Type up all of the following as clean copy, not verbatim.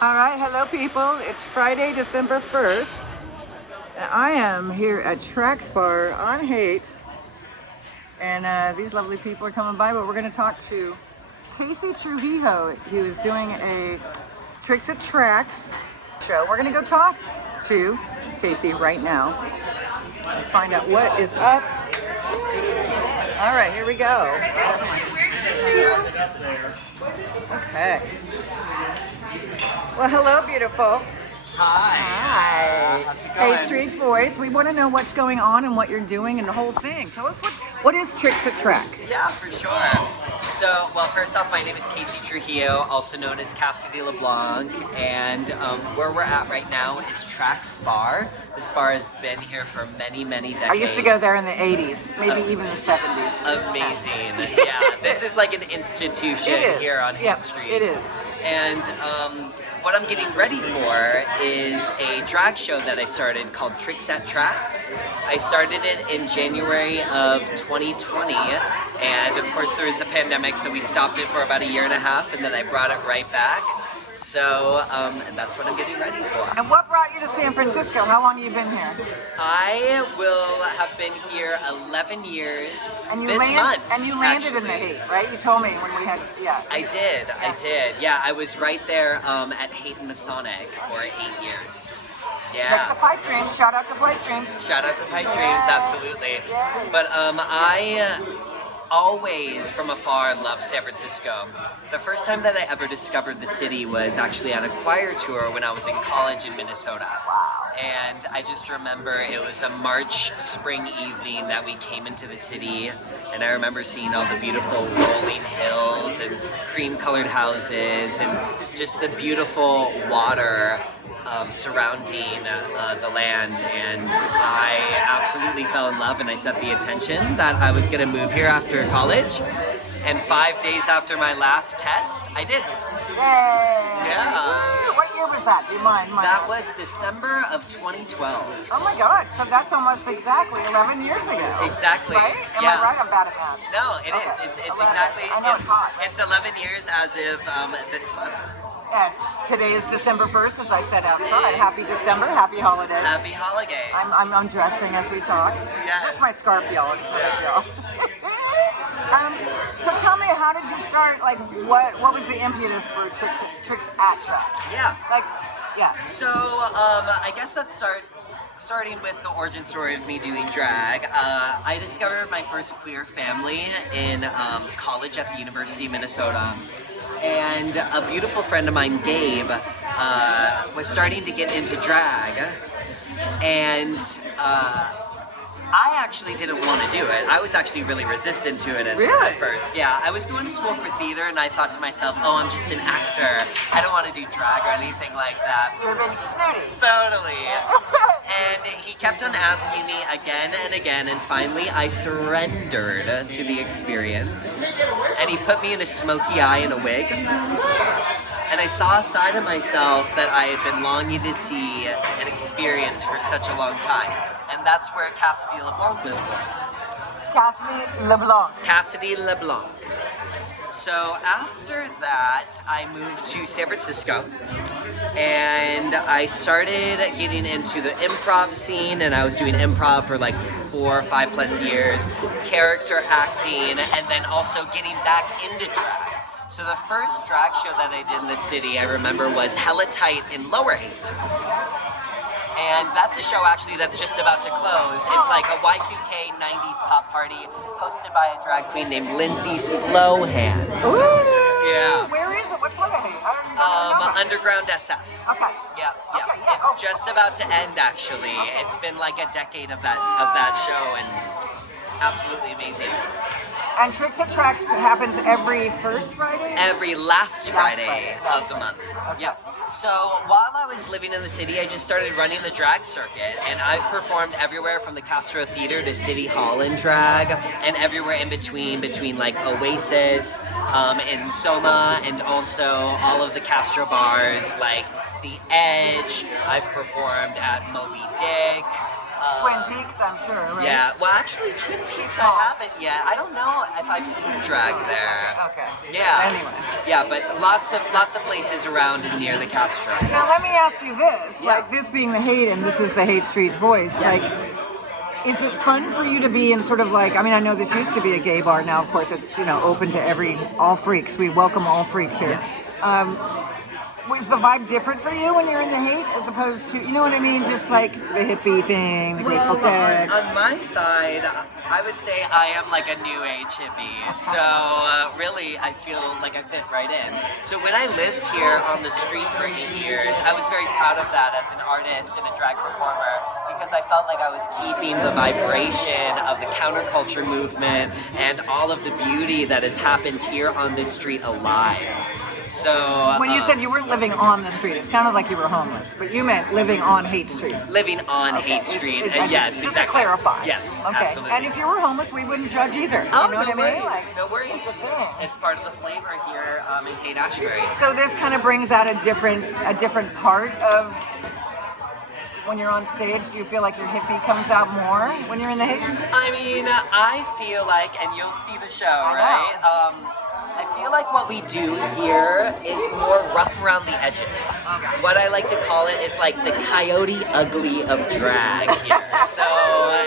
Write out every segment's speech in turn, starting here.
All right, hello people. It's Friday, December 1st. And I am here at Trax Bar on Haight. And these lovely people are coming by, but we're going to talk to Casey Trujillo, who is doing a Tricks at Trax show. We're going to go talk to Casey right now and find out what is up. All right, here we go. Okay. Well, hello, beautiful. Hi. Hi. Hey, Street Voice. We want to know what's going on and what you're doing and the whole thing. Tell us what is Tricks at Trax? Yeah, for sure. So, well, first off, my name is Casey Trujillo, also known as Cassidy LeBlanc, and where we're at right now is Trax Bar. This bar has been here for many, many decades. I used to go there in the 80s, maybe even the 70s. Amazing. Yeah, this is like an institution here on Haight Street. It is. And what I'm getting ready for is a drag show that I started called Trix at Trax. I started it in January of 2020, and of course there was a pandemic, so we stopped it for about a year and a half, and then I brought it right back. So that's what I'm getting ready for. And what brought you to San Francisco? How long have you been here? I will have been here 11 years And you this month. And you landed actually. in the Haight, right? You told me when we had, yeah. I did. Yeah, I was right there at Haight and Masonic for 8 years. Yeah. Next to Pipe Dreams. Shout out to Pipe Dreams. Shout out to Pipe Dreams, absolutely. Yay. But I always, from afar, loved San Francisco. The first time that I ever discovered the city was actually on a choir tour when I was in college in Minnesota. And I just remember it was a March spring evening that we came into the city, and I remember seeing all the beautiful rolling hills and cream-colored houses and just the beautiful water surrounding the land, and I absolutely fell in love, and I set the intention that I was going to move here after college, and 5 days after my last test, I did. Yay! Yeah. What year was that? Do you mind? That was December of 2012. Oh my God, so that's almost exactly 11 years ago. Exactly. Right? Am Yeah. I right? I'm bad at math. No, it is. Okay. It's 11. exactly. I know it's hot. It's 11 years as of this month. Yes. Today is December 1st, as I said outside. Happy December, happy holidays. Happy holidays. I'm undressing as we talk. Yes. Just my scarf, y'all. It's no big deal. So tell me, how did you start? Like, what was the impetus for Tricks at Trax? Yeah. Like, yeah. So, I guess let's starting with the origin story of me doing drag. I discovered my first queer family in college at the University of Minnesota. And a beautiful friend of mine, Gabe, was starting to get into drag. And I actually didn't want to do it. I was actually really resistant to it at first. Yeah, I was going to school for theater, and I thought to myself, oh, I'm just an actor. I don't want to do drag or anything like that. You're a bit snooty. Totally. And he kept on asking me again and again, and finally I surrendered to the experience. And he put me in a smoky eye and a wig. And I saw a side of myself that I had been longing to see and experience for such a long time. And that's where Cassidy LeBlanc was born. Cassidy LeBlanc. Cassidy LeBlanc. So after that, I moved to San Francisco, and I started getting into the improv scene, and I was doing improv for like 4 or 5 plus years, character acting, and then also getting back into drag. So the first drag show that I did in the city, I remember, was Hella Tight in Lower Haight. And that's a show actually that's just about to close. It's like a Y2K 90s pop party hosted by a drag queen named Lindsay Slohan. Ooh! Yeah. Where is it? What part of it? I don't know. Underground SF. Okay. Yeah, yeah. Okay, yeah. It's just about to end actually. It's been like a decade of that show, and absolutely amazing. And Tricks at Trax happens every first Friday? Every last Friday Friday. of the month. Yep. So while I was living in the city, I just started running the drag circuit, and I've performed everywhere from the Castro Theater to City Hall in drag, and everywhere in between like Oasis, and Soma, and also all of the Castro bars like The Edge. I've performed at Moby Dick. Twin Peaks, I'm sure, right? Yeah, well, actually, Twin Peaks, I haven't yet. I don't know if I've seen drag there. Okay. Yeah. Anyway. Yeah, but lots of places around and near the Castro. Now let me ask you this: Yeah. like this being the Hate, and this is the Hate Street Voice. Yes. Like, is it fun for you to be in sort of like? I mean, I know this used to be a gay bar. Now, of course, it's open to all freaks. We welcome all freaks here. Yes. Was the vibe different for you when you're in the Hate as opposed to, you know what I mean, just like the hippie thing, the Grateful Dead? On my side, I would say I am like a new age hippie. So really, I feel like I fit right in. So when I lived here on the street for 8 years, I was very proud of that as an artist and a drag performer because I felt like I was keeping the vibration of the counterculture movement and all of the beauty that has happened here on this street alive. So When you said you weren't living on the street, it sounded like you were homeless, but you meant living on Hate Street. living on Hate Street, yes, just exactly. to clarify. Yes, okay. absolutely. And if you were homeless, we wouldn't judge either. Oh, you know what I mean? Like, no worries. it's a thing. It's part of the flavor here in Haight-Ashbury. So this kind of brings out a different part of when you're on stage. Do you feel like your hippie comes out more when you're in the Hate? I mean, I feel like, and you'll see the show, right? I feel like what we do here is more rough around the edges. Okay. What I like to call it is like the coyote ugly of drag here. So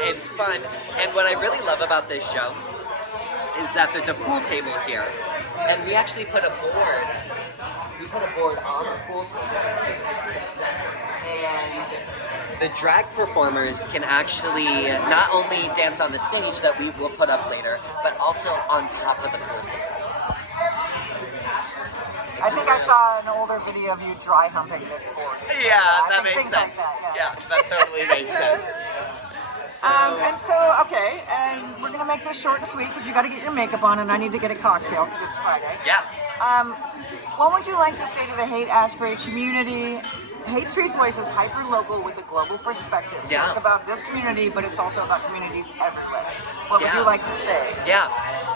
it's fun. And what I really love about this show is that there's a pool table here. And we actually put a board. We put a board on the pool table. And the drag performers can actually not only dance on the stage that we will put up later, but also on top of the pool table. I think I saw an older video of you dry humping this board. Yeah, that makes things sense. like that, Yeah, that totally makes sense. So, Okay, and we're gonna make this short and sweet because you got to get your makeup on, and I need to get a cocktail because it's Friday. yeah. What would you like to say to the Haight-Ashbury community? Hate Street Voice is hyper-local with a global perspective. So Yeah. it's about this community, but it's also about communities everywhere. What would Yeah. you like to say? Yeah.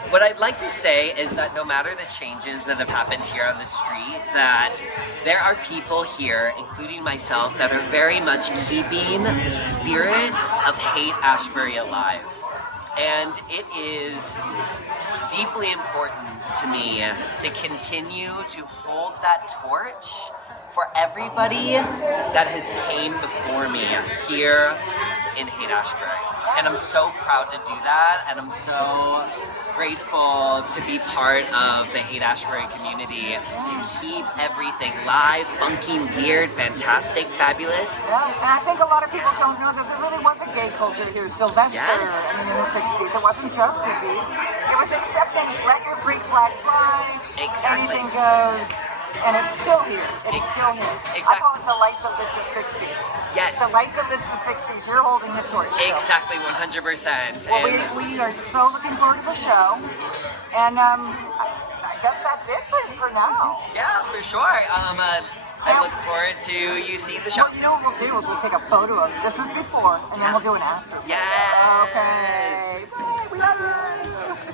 What I'd like to say is that no matter the changes that have happened here on the street, that there are people here, including myself, that are very much keeping the spirit of Haight-Ashbury alive. And it is deeply important to me to continue to hold that torch for everybody that has came before me here in Haight-Ashbury. And I'm so proud to do that, and I'm so grateful to be part of the Haight-Ashbury community, to keep everything live, funky, weird, fantastic, fabulous. Yeah, and I think a lot of people don't know that there really was a gay culture here. Sylvester, Yes. I mean, in the 60s, it wasn't just hippies. It was accepting, let your freak flag fly, Exactly. anything goes, and it's still here. It's still here. Exactly. I call it the light that lit the 60s. Yes. The light that lit the 60s, you're holding the torch. still. Exactly, 100%. Well, And we are so looking forward to the show, and I guess that's it for now. yeah, for sure. I look forward to you seeing the show. Well, you know what we'll do is we'll take a photo of this is before, and then we'll do an after. Yes. Okay. Bye, we love you.